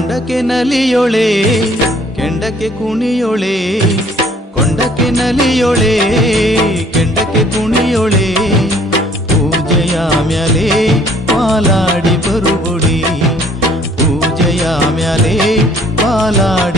ಕೊಂಡಕ್ಕೆ ನಲಿಯೊಳೆ ಕೆಂಡಕ್ಕೆ ಕುಣಿಯೊಳೆ ಕೊಂಡಕ್ಕೆ ನಲಿಯೊಳೆ ಕೆಂಡಕ್ಕೆ ಕುಣಿಯೊಳೆ ಪೂಜೆಯ ಮ್ಯಾಲೆ ಪಾಲಾಡಿ ಬರುವುಡಿ ಪೂಜೆಯ ಮ್ಯಾಲೆ ಪಾಲಾಡಿ